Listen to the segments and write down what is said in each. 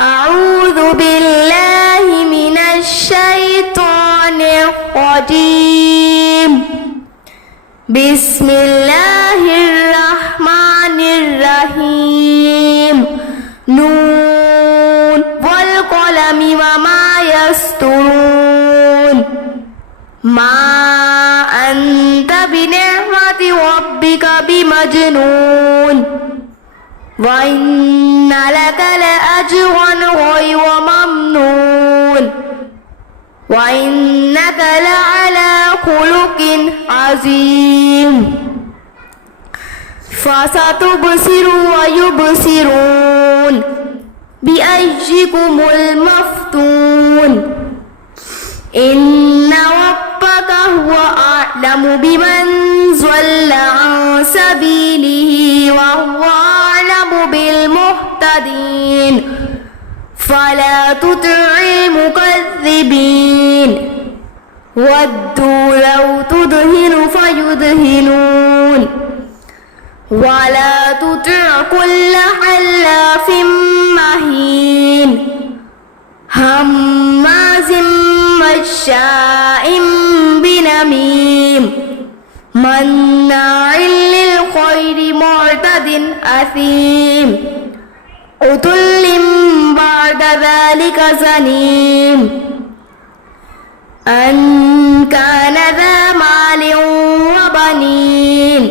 أعوذ بالله من الشيطان الرجيم. بسم الله الرحمن الرحيم. نون والقلم وما يسطرون. ما أنت بنعمة ربك بمجنون. وإن لك لأجرا غير ممنون. وإنك لعلى خلق عظيم. فستبصر ويبصرون بأيكم المفتون. إن ربك هو أعلم بمن ضل عن سبيله وهو أعلم بالمهتدين. فلا تطع المكذبين. ودوا لو تدهن فيدهنون. ولا تطع كل حلاف مهين هماز مشاء بنميم مناع للخير معتد أثيم عتل بعد ذلك زنيم أن كان ذا مال وبنين.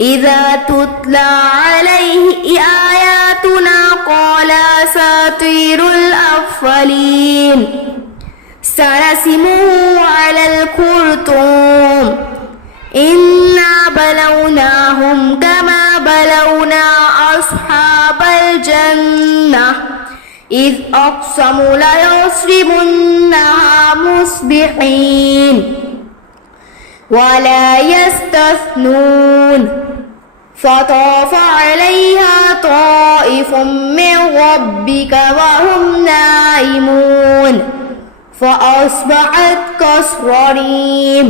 إذا تتلى عليه آياتنا قال أساطير الأولين. سنسمه على الخرطوم. إنا بلوناهم كما بلونا أصحاب الجنة إذ أقسموا ليصرمنها مصبحين ولا يستثنون. فطاف عليها طائف من ربك وهم نائمون فأصبحت كالصريم.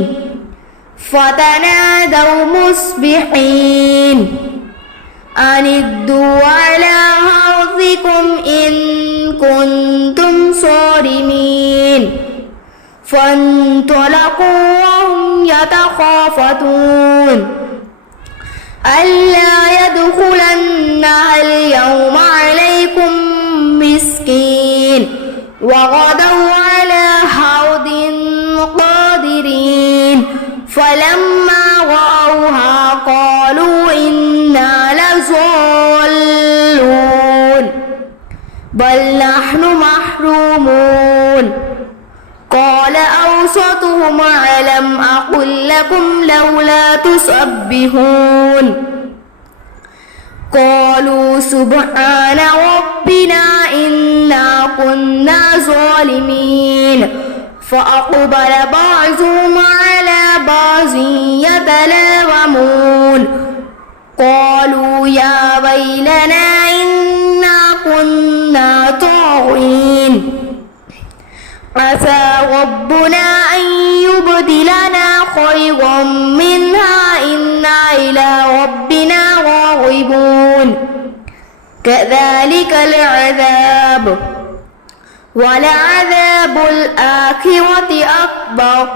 فتنادوا مصبحين أن اغدوا على حرثكم إن كنتم صارمين. فانطلقوا وهم يتخافتون ألا يدخلنها اليوم عليكم مسكين. وغدوا على حوض قادرين. فلما رأوها قالوا إنا لضالون بل نحن محرومون. قال أوسطهم ألم أقل لكم لولا تسبحون. قالوا سبحان ربنا إنا كنا ظالمين. فأقبل بعضهم على بعض يتلاومون. قالوا يا ويلنا إنا كنا طاغين. عسى ربنا أن يبدلنا خيرا منها إنا إلى ربنا راغبون. كذلك العذاب ولعذاب الآخرة أكبر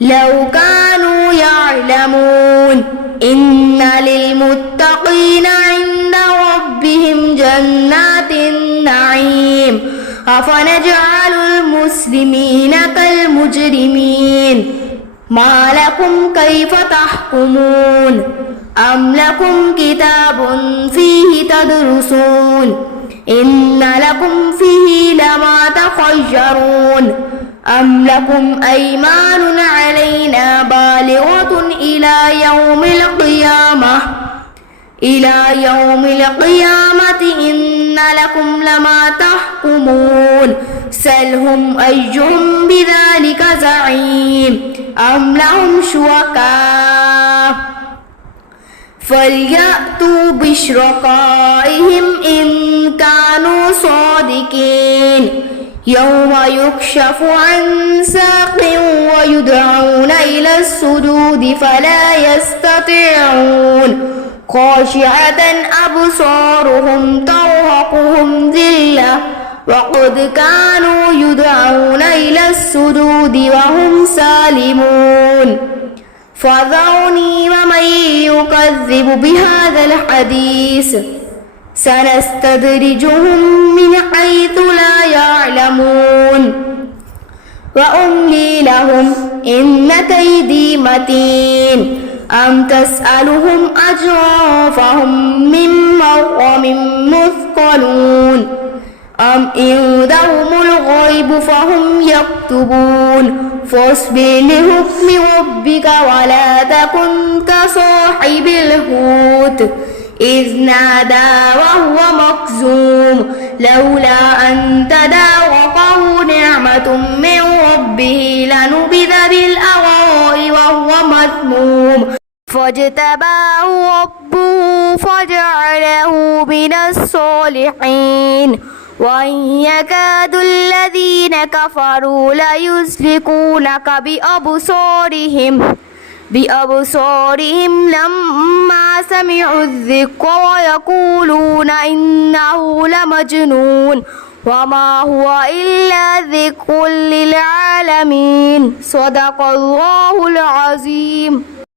لو كانوا يعلمون. إن للمتقين عند ربهم جنات النعيم. أفنجعل المسلمين كالمجرمين. ما لكم كيف تحكمون. أم لكم كتاب فيه تدرسون. إن لكم فيه لما تخيرون. أم لكم أيمان علينا بالغة إلى يوم القيامة. إن لكم لما تحكمون. سلهم أيهم بذلك زعيم. أم لهم شركاء فليأتوا بشركائهم إن كانوا صادقين. يوم يكشف عن ساق ويدعون إلى السجود فلا يستطيعون. خاشعة أبصارهم ترهقهم ذلة وقد كانوا يدعون إلى السجود وهم سالمون فذرني ومن يكذب بهذا الحديث سنستدرجهم من حيث لا يعلمون وأملي لهم إن كيدي متين أم تسألهم أجرا فهم من مغرم مثقلون أم عندهم الغيب فهم يكتبون فاصبر لحكم ربك ولا تكن كصاحب الحوت إذ نادى وهو مكظوم لولا أن تداركه نعمة من ربه لنبذ بالأراء وهو مذموم فاجتباه ربه فجعله من الصالحين وإن يكاد الذين كفروا ليزلقونك بأبصارهم لما سمعوا الذكر ويقولون إنه لمجنون وما هو إلا ذكر للعالمين صدق الله العظيم.